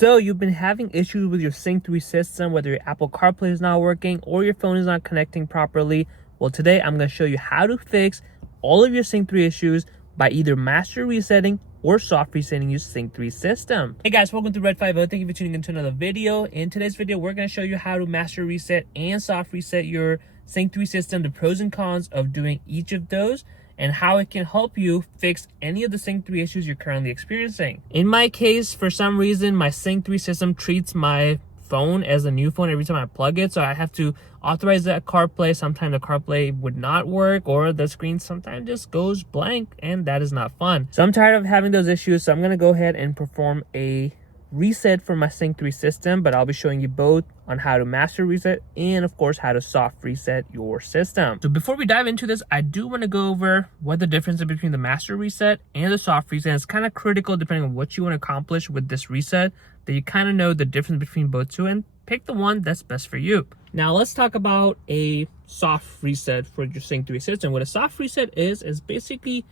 So you've been having issues with your Sync 3 system, whether your Apple CarPlay is not working or your phone is not connecting properly. Well, today I'm going to show you how to fix all of your Sync 3 issues by either master resetting or soft resetting your Sync 3 system. Hey guys, welcome to Red 50. Thank you for tuning into another video. In today's video, we're going to show you how to master reset and soft reset your Sync 3 system, the pros and cons of doing each of those, and how it can help you fix any of the Sync 3 issues you're currently experiencing. In my case, for some reason, my Sync 3 system treats my phone as a new phone every time I plug it, so I have to authorize that CarPlay. Sometimes the CarPlay would not work, or the screen sometimes just goes blank, and that is not fun. So I'm tired of having those issues, so I'm going to go ahead and perform a reset for my Sync 3 system, but I'll be showing you both on how to master reset and of course how to soft reset your system. So before we dive into this, I do want to go over what the difference is between the master reset and the soft reset. It's kind of critical depending on what you want to accomplish with this reset, that you kind of know the difference between both two and pick the one that's best for you. Now let's talk about a soft reset for your Sync 3 system. What a soft reset is basically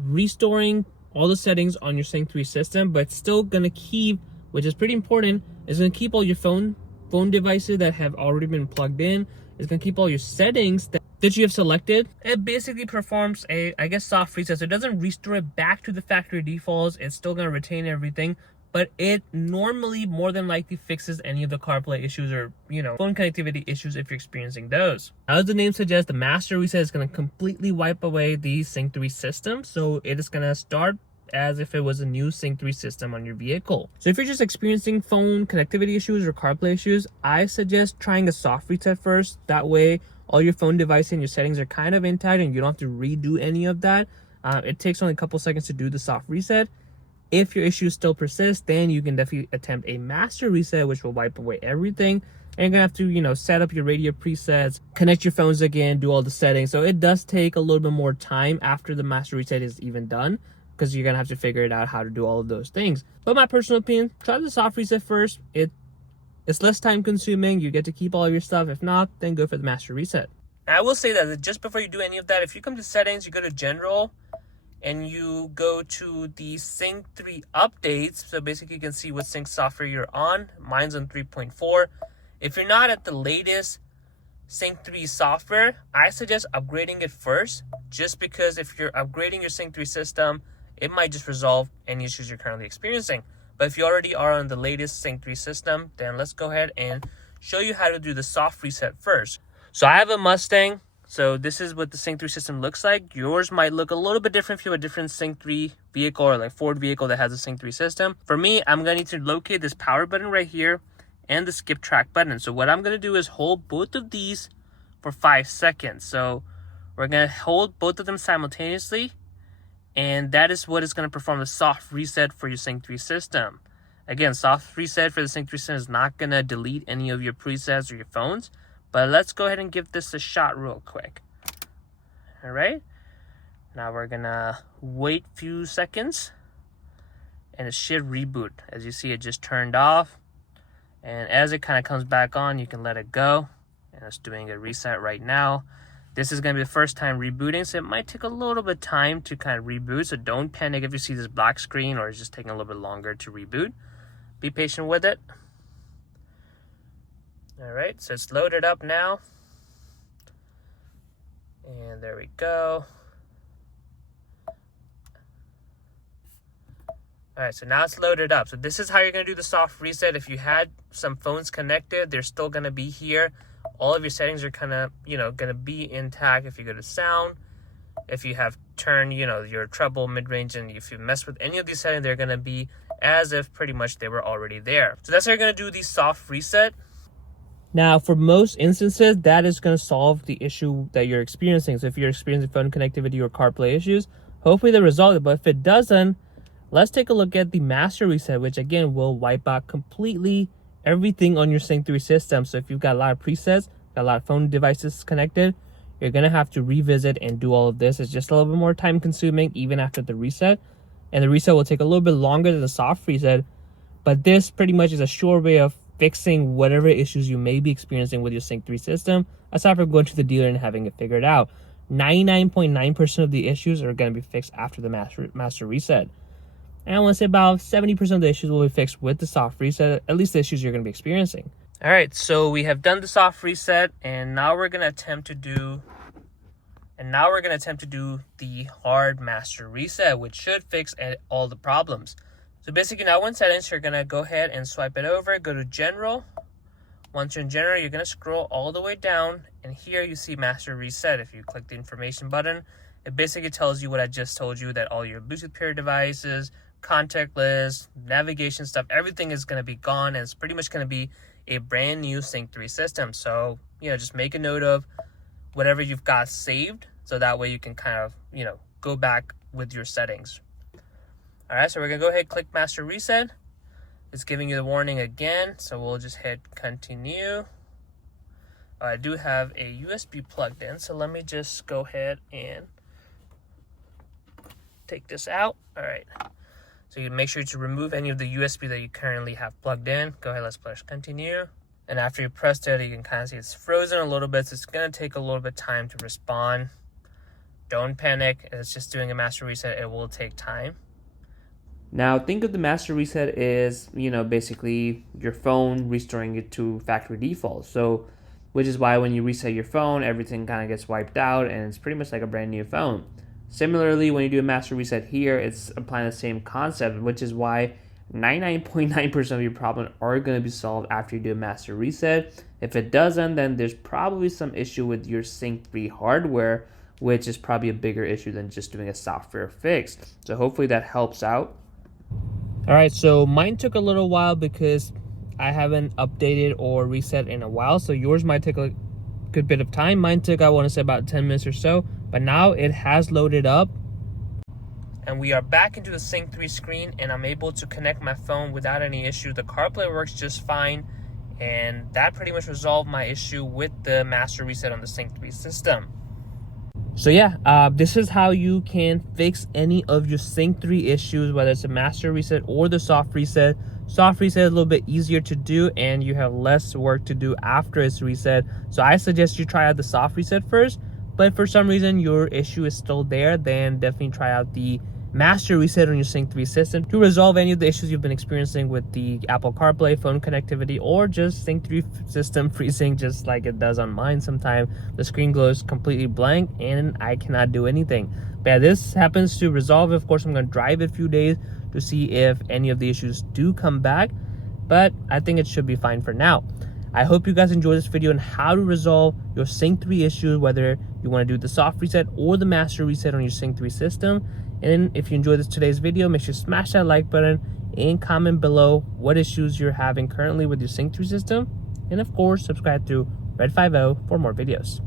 restoring all the settings on your Sync 3 system, but it's still gonna keep, which is pretty important, is going to keep all your phone devices that have already been plugged in. It's going to keep all your settings that you have selected. It basically performs a, soft reset. So it doesn't restore it back to the factory defaults. It's still going to retain everything, but it normally more than likely fixes any of the CarPlay issues or, phone connectivity issues if you're experiencing those. As the name suggests, the master reset is going to completely wipe away the Sync 3 system. So it is going to start as if it was a new Sync 3 system on your vehicle. So if you're just experiencing phone connectivity issues or CarPlay issues, I suggest trying a soft reset first. That way, all your phone devices and your settings are kind of intact and you don't have to redo any of that. It takes only a couple seconds to do the soft reset. If your issues still persist, then you can definitely attempt a master reset, which will wipe away everything. And you're gonna have to, set up your radio presets, connect your phones again, do all the settings. So it does take a little bit more time after the master reset is even done, because you're gonna have to figure it out how to do all of those things. But my personal opinion, try the soft reset first. It's less time consuming. You get to keep all of your stuff. If not, then go for the master reset. Now, I will say that just before you do any of that, if you come to settings, you go to general and you go to the Sync 3 updates. So basically you can see what sync software you're on. Mine's on 3.4. If you're not at the latest Sync 3 software, I suggest upgrading it first, just because if you're upgrading your Sync 3 system, it might just resolve any issues you're currently experiencing. But if you already are on the latest Sync 3 system, then let's go ahead and show you how to do the soft reset first. So I have a Mustang. So this is what the Sync 3 system looks like. Yours might look a little bit different if you have a different Sync 3 vehicle or like Ford vehicle that has a Sync 3 system. For me, I'm going to need to locate this power button right here and the skip track button. So what I'm going to do is hold both of these for 5 seconds. So we're going to hold both of them simultaneously, and that is what is going to perform the soft reset for your Sync 3 system. Again, soft reset for the Sync 3 system is not going to delete any of your presets or your phones, but let's go ahead and give this a shot real quick. All right. Now we're going to wait a few seconds, and it should reboot. As you see, it just turned off, and as it kind of comes back on, you can let it go, and it's doing a reset right now. This is going to be the first time rebooting, so it might take a little bit of time to kind of reboot. So don't panic if you see this black screen or it's just taking a little bit longer to reboot. Be patient with it. All right, so it's loaded up now. And there we go. All right, so now it's loaded up. So this is how you're going to do the soft reset. If you had some phones connected, they're still going to be here. All of your settings are kind of, going to be intact. If you go to sound, if you have turned, your treble, mid-range, and if you mess with any of these settings, they're going to be as if pretty much they were already there. So that's how you're going to do the soft reset. Now, for most instances, that is going to solve the issue that you're experiencing. So if you're experiencing phone connectivity or CarPlay issues, hopefully they resolve it. But if it doesn't, let's take a look at the master reset, which again will wipe out completely everything on your Sync 3 system. So if you've got a lot of presets, got a lot of phone devices connected, you're going to have to revisit and do all of this. It's just a little bit more time consuming even after the reset. And the reset will take a little bit longer than the soft reset. But this pretty much is a sure way of fixing whatever issues you may be experiencing with your Sync 3 system, aside from going to the dealer and having it figured out. 99.9% of the issues are going to be fixed after the master reset. And I want to say about 70% of the issues will be fixed with the soft reset, at least the issues you're going to be experiencing. All right, so we have done the soft reset, and now we're going to attempt to do the hard master reset, which should fix all the problems. So basically now in settings, you're going to go ahead and swipe it over, go to general. Once you're in general, you're going to scroll all the way down, and here you see master reset. If you click the information button, it basically tells you what I just told you, that all your Bluetooth paired devices, contact list, navigation stuff, everything is going to be gone, and it's pretty much going to be a brand new Sync 3 system. So, just make a note of whatever you've got saved, so that way you can kind of, go back with your settings. All right, so we're going to go ahead and click master reset. It's giving you the warning again, so we'll just hit continue. I do have a USB plugged in, so let me just go ahead and take this out. All right, so you make sure to remove any of the USB that you currently have plugged in. Go ahead, let's press continue. And after you press it, you can kind of see it's frozen a little bit, so it's going to take a little bit of time to respond. Don't panic, it's just doing a master reset. It will take time. Now, think of the master reset as, basically your phone restoring it to factory default. So, which is why when you reset your phone, everything kind of gets wiped out and it's pretty much like a brand new phone. Similarly, when you do a master reset here, it's applying the same concept, which is why 99.9% of your problems are going to be solved after you do a master reset. If it doesn't, then there's probably some issue with your Sync 3 hardware, which is probably a bigger issue than just doing a software fix. So hopefully that helps out. All right, so mine took a little while because I haven't updated or reset in a while. So yours might take a good bit of time. Mine took, I want to say, about 10 minutes or so. But now it has loaded up. And we are back into the Sync 3 screen, and I'm able to connect my phone without any issue. The CarPlay works just fine. And that pretty much resolved my issue with the master reset on the Sync 3 system. So yeah, this is how you can fix any of your Sync 3 issues, whether it's a master reset or the soft reset. Soft reset is a little bit easier to do, and you have less work to do after it's reset. So I suggest you try out the soft reset first, but if for some reason your issue is still there, then definitely try out the master reset on your Sync 3 system to resolve any of the issues you've been experiencing with the Apple CarPlay, phone connectivity, or just Sync 3 system freezing just like it does on mine sometimes. The screen goes completely blank and I cannot do anything. But yeah, this happens to resolve. Of course, I'm going to drive it a few days to see if any of the issues do come back, but I think it should be fine for now. I hope you guys enjoyed this video on how to resolve your Sync 3 issues, whether you want to do the soft reset or the master reset on your Sync 3 system. And if you enjoyed today's video, make sure to smash that like button and comment below what issues you're having currently with your Sync 3 system. And of course, subscribe to Red50 for more videos.